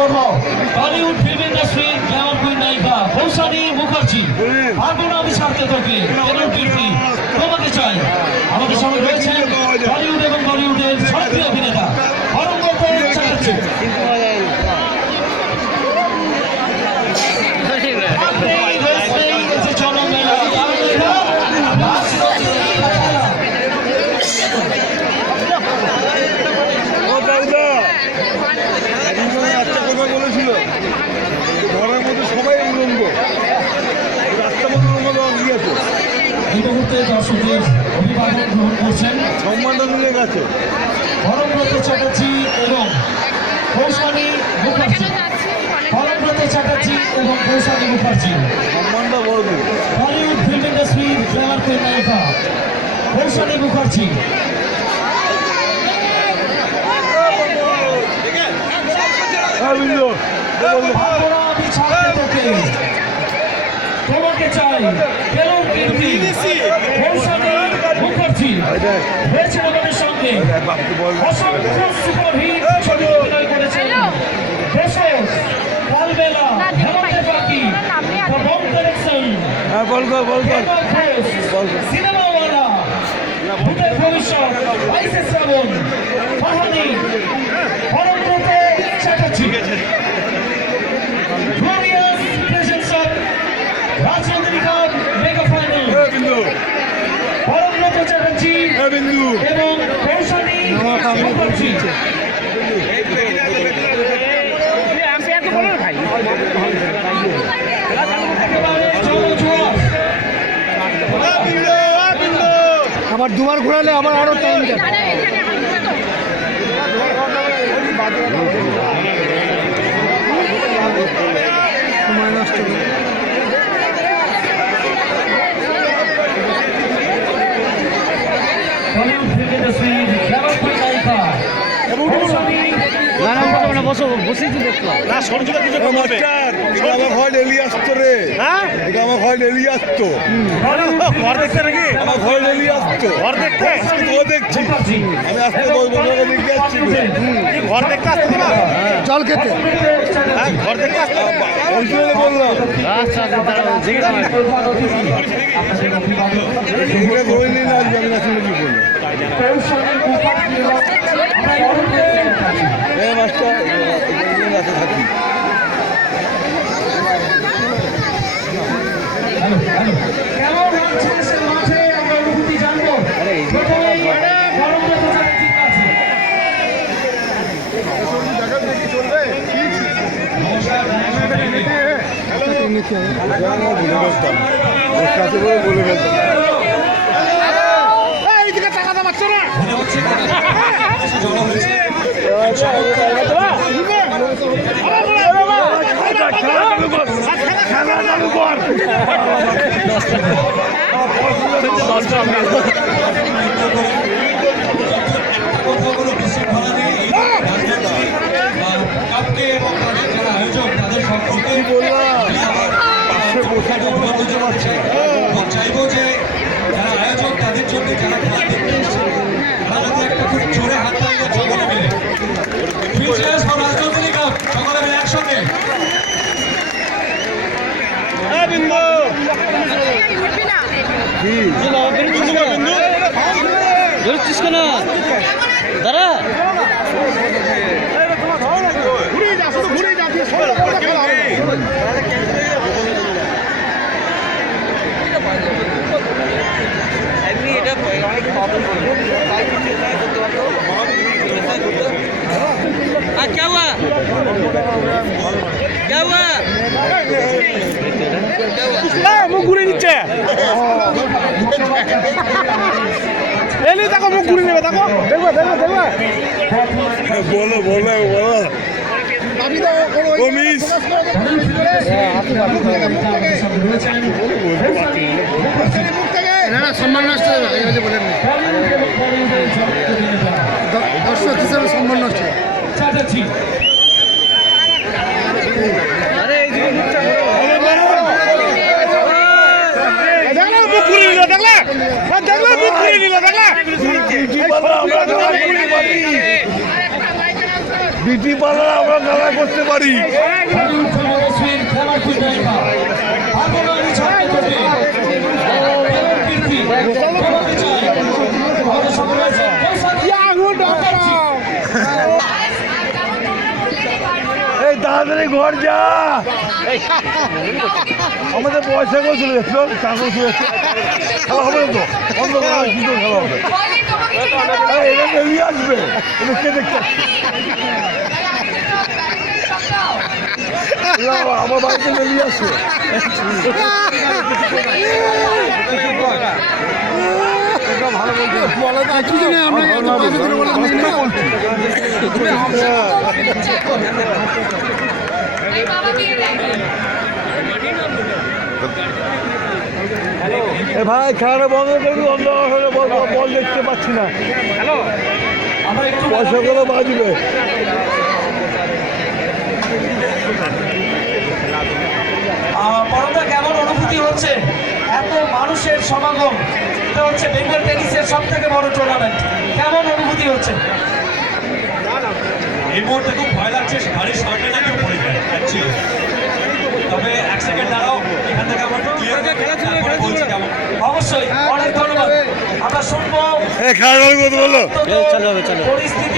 করব বলিউড ফিল্ম ইন্ডাস্ট্রির Glamour queen নায়িকা কৌশানী মুখার্জি। পারবো না আমি ছাড়তে তোকে, কেন কীর্তি তোমাকে চাই। আমাদের সঙ্গে রয়েছেন বলিউড এবং বলিউডের সক্রিয় অভিনেতা অরঙ্গত চ্যাটার্জি। এই মুহূর্তে দর্শকদের অভিবাদন গ্রহণ করছেন সম্মানজনক আছে অরঙ্গত চ্যাটার্জি এবং কৌশানী মুখার্জি। অরঙ্গত চ্যাটার্জি এবং কৌশানী মুখার্জি সম্মানটা বড় বলিউড ফিল্ম ইন্ডাস্ট্রির গ্ল্যামার কুইন নায়িকা কৌশানী মুখার্জি। আমি ছাড়তে তোকে, তোমাকে চাই, কেন কীর্তি কৌশানী মুখার্জি হয়েছিল আমাদের সঙ্গে। অসংখ্য সুপারহিট ছবি অভিনয় করেছেন দেশজ, কালবেলা, হেমন্তের পাখি, দ্য বম কালেকশন, সিনেমাওয়ালা, ভূতের ভবিষ্যৎ, Baishe Srabon, Kahaani, Arangat Chatterjee. Glorious presence of Rajnandini cup mega final Arangat Chatterjee এবং কৌশানী মুখার্জি। আবার দুবার ঘোরালে আবার আরো টাইম যাবে। সময় নষ্ট জল খেতে ঘর দেখতে আসতে বললাম থাকি কেমন লাগছে সে মাঠে আমরা অনুভূতি জানবো। প্রথমেই অরঙ্গত চ্যাটার্জির কাছে। বলে ফেলতাম চাইবো যে যারা আয়োজক তাদের জন্য যারা খেলা দেখতে এসছে তারা যদি একটা খুব জোরে হাত তালি সকলে মিলে রাজনন্দিনী কাপ সকলে মিলে একসঙ্গে। দাঁড়া क्या हुआ क्या हुआ মুখ ঘুরে নিচ্ছে এলি দেখো মুখ ঘুরে নেবে দেখো দেখবে দেখবে দেখবে বলো বলো বলো কমিস না সম্মান নষ্ট বলেন দর্শক হিসাবে সম্মান নষ্ট বিটি পার্লার আমরা খেলা করতে পারি। বলিউড ফিল্ম ইন্ডাস্ট্রির গ্ল্যামার কুইন নায়িকা পারবো না আমি ছাড়তে তোকে কেমন কীর্তি তোমাকে চাই আমাদের সঙ্গে রয়েছে এই তাড়াতাড়ি ঘর যা, আমাদের পয়সা করে চলে যাচ্ছিল, টাকা চলে যাচ্ছে, খেলা হবে না তো, বন্ধ করা হয়, কি করে খেলা হবে? এটা বেরিয়ে আসবে, এটা কে দেখতে আসছে? আমার বাড়িতে বেরিয়ে আসছে। ভালো বলছি, ভাই খেলাটা বন্ধ করবি, বন্ধ হলে বল দেখতে পাচ্ছি না, আমরা একটু পয়সা করে বাজবে। পরমদা কেমন অনুভূতি হচ্ছে এত মানুষের সমাগম? এটা হচ্ছে বেঙ্গল টেনিসের সব থেকে বড় টুর্নামেন্ট, কেমন অনুভূতি হচ্ছে? এই মুহূর্তে খুব ভয় লাগছে, গাড়ির সামনে না কেউ পড়ে যায় অ্যাকচুয়ালি। তবে এক সেকেন্ড দাঁড়াও, এখান থেকে আমার ক্লিয়ার বলছি কেমন। অবশ্যই অনেক ধন্যবাদ। আমরা শুনবো খেলাটা কথা বলো। পরিস্থিতি